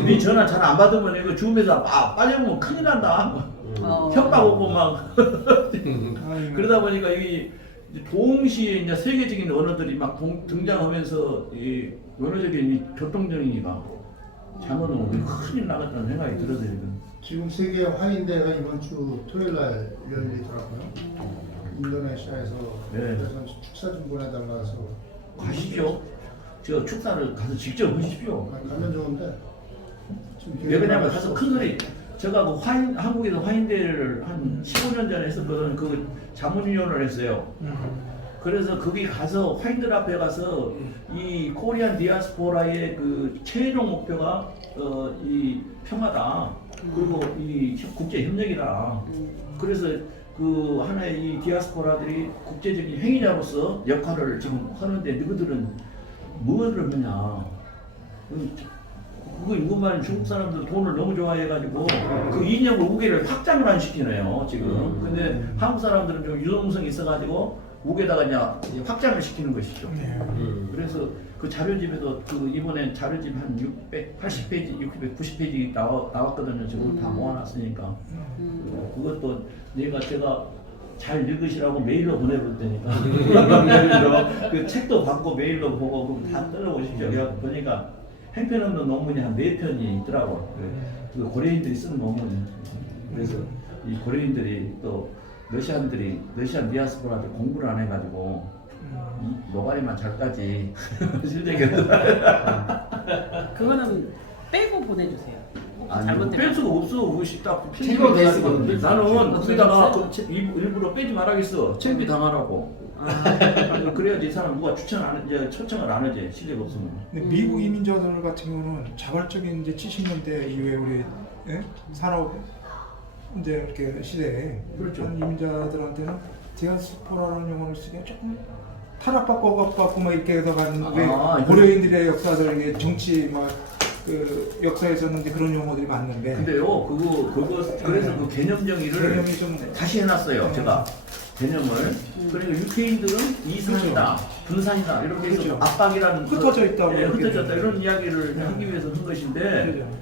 네 전화 잘 안 받으면 이거 줌에서 빨리 오면 큰일 난다. 협박 오고 막. 아이고. 그러다 보니까 이 동시에 이제 세계적인 언어들이 막 등장하면서 이 언어적인 이 교통정리가 잘못하면 큰일 나겠다는 생각이 들어서 지금 세계 화인대가 이번 주 토요일 날 열리더라고요. 인도네시아에서 네. 그래서 축사 좀 보내달라서 가시죠. 저 축사를 가서 직접 보십시오. 가면 좋은데 지금 왜 그러냐면 가서 큰 소리. 제가 그 한국에서 화인대를 한 15년 전에 했었거든. 그 자문위원을 했어요. 그래서 거기 가서 화인들 앞에 가서 이 코리안 디아스포라의 그 최종 목표가 이 평화다. 그리고 이 국제 협력이다. 그래서 그 하나의 이 디아스포라들이 국제적인 행위자로서 역할을 지금 하는데 너희들은 뭐를 하냐. 그거 이것만 중국 사람들 돈을 너무 좋아해가지고 그 이념을 우계를 확장을 안 시키네요 지금. 근데 한국 사람들은 좀 유동성이 있어가지고 우계다가 이제 확장을 시키는 것이죠. 네. 그래서 그 자료집에도 그 이번에 자료집 한 680페이지, 690페이지 나왔거든요. 저걸 다 모아놨으니까. 그것도 제가 잘 읽으시라고 메일로 보내볼 테니까. 메일로 그 책도 받고 메일로 보고 그럼 다 떨어보십시오. 제가 보니까 행편 없는 논문이 한 4편이 있더라고. 그 고려인들이 쓴 논문이. 그래서 이 고려인들이 또 러시안 디아스포라들 공부를 안 해가지고 이 노가리만 잘까지 실력이었더라. 그거는 빼고 보내주세요. 아니 잘못되면. 뺄 수가 없어. 그거 쉽다. 책으로 돼 있으면 나는 거기다가 없어요? 그 일부러 빼지 말아야겠어. 책비 당하라고. 그래야지 이 사람 누가 초청을 안 하지. 실력 없으면. 근데 미국 이민자들 같은 경우는 자발적인 이제 70년대 이후에 우리 산업 이제 이렇게 시대에 그렇죠. 한 이민자들한테는 디아스포라라는 용어를 쓰기가 조금 탄압받고 막 이렇게 해서 가는 아, 고려인들의 역사들 이게 정치 막 그 역사에서는 이제 그런 용어들이 많는데 근데요, 그거 그래서 그 개념 정의를 개념이 좀 다시 해놨어요. 제가 개념을. 그러니까 유태인들은 이승이다, 분산이다 이렇게 해서 그렇죠. 압박이라는 흩어져 있다고 흩어졌다 이렇게. 이런 이야기를 하기 위해서 한 것인데. 그죠.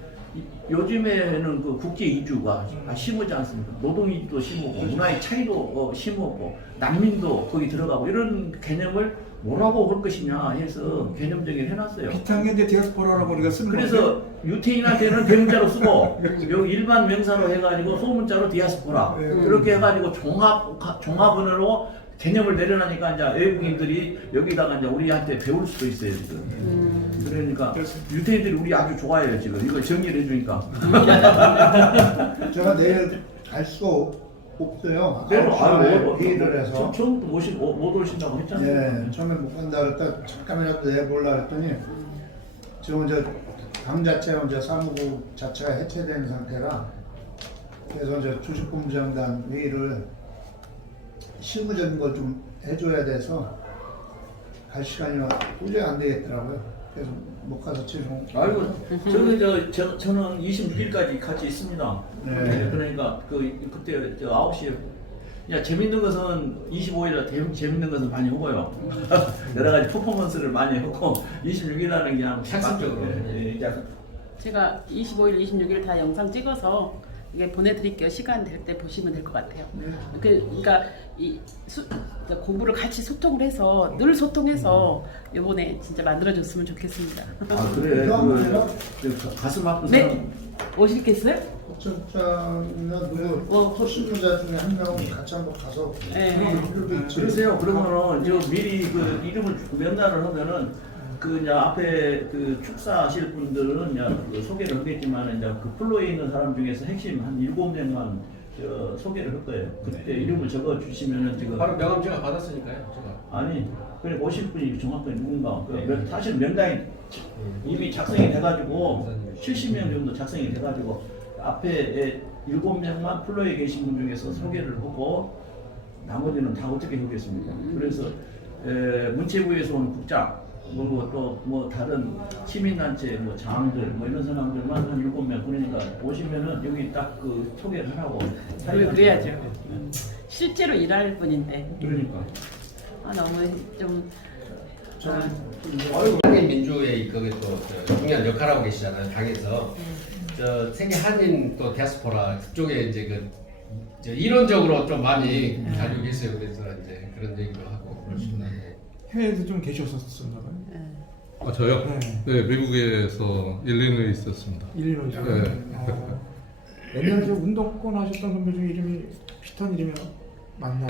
요즘에는 그 국제 이주가 심하지 않습니까? 노동 이주도 심하고 문화의 차이도 심하고 난민도 거기 들어가고 이런 개념을 뭐라고 할 것이냐 해서 개념 정의를 해놨어요. 비슷한 게 이제 디아스포라라고 우리가 쓰는 그래서 유태인한테는 대문자로 쓰고 여기 일반 명사로 해가지고 소문자로 디아스포라 네. 이렇게 해가지고 종합은어로 개념을 내려놓으니까 이제 외국인들이 여기다가 이제 우리한테 배울 수도 있어요 지금. 그러니까 그렇습니다. 유태인들이 우리 아주 좋아해요 지금 이걸 정리를 해주니까. 제가 내일 갈 수가 없어요. 때로 9시에 회의를 해서 처음부터 못 오신다고 했잖아요. 예, 처음에 못 간다 그랬다 잠깐이라도 내보려 그랬더니 지금 이제 당 자체가 이제 사무국 자체가 해체된 상태라 그래서 이제 주식본부장단 회의를 실무적인 걸 좀 해줘야 돼서 갈 시간이 도저히 안 되겠더라고요. 그래서 못 가서 죄송. 아이고 저는 26일까지 같이 있습니다. 네. 그러니까 그때 9시에 야 재밌는 것은 25일에 재밌는 것은 많이 하고요. 여러 가지 퍼포먼스를 많이 하고 26일이라는 게 그냥 학습적으로. 제가 25일, 26일 다 영상 찍어서 이게 보내드릴게요. 시간 될 때 보시면 될 것 같아요. 그러니까 공부를 같이 소통을 해서 늘 소통해서 이번에 진짜 만들어줬으면 좋겠습니다. 아 그래. 그 가슴 아픈 사람. 네, 오시겠어요? 국정장이나 누구 소신문자 중에 한 명은 같이 한번 가서 네. 그런 게 있죠. 그러세요. 그러면은 저 미리 그 이름을 면담을 하면은 그 이제 앞에 그 축사하실 분들은 이제 그 소개를 하겠지만 이제 그 플로에 있는 사람 중에서 핵심 한 7명만 소개를 할 거예요. 그때 이름을 적어 주시면은 지금 바로 명함 제가 받았으니까요. 제가. 아니 그래 오실 분이 정확하게 누군가 사실 명단이 이미 작성이 돼가지고 70명 정도 작성이 돼가지고 앞에 7명만 플로에 계신 분 중에서 소개를 하고 나머지는 다 어떻게 하겠습니까? 그래서 문체부에서 온 국장 그리고 또 뭐 다른 시민단체 뭐 장들 뭐 이런 사람들만 한 7명 그러니까 오시면은 여기 딱 그 소개를 하라고 그래야죠. 실제로 일할 분인데 그러니까 너무 좀 한인 민주의 그게 또 중요한 역할을 하고 계시잖아요. 당에서 저 세계 한인 또 디아스포라 그쪽에 이제 저 이론적으로 좀 많이 가지고 계세요. 그래서 이제 그런 얘기도 하고 그러시구나. 해외에도 좀 계셨었나 봐요. 아 저요? 네. 네, 미국에서 일리노이에 있었습니다. 일리노이죠. 네. 옛날에 저 운동권 하셨던 선배 중에 이름이 비슷한 이름이 맞나요?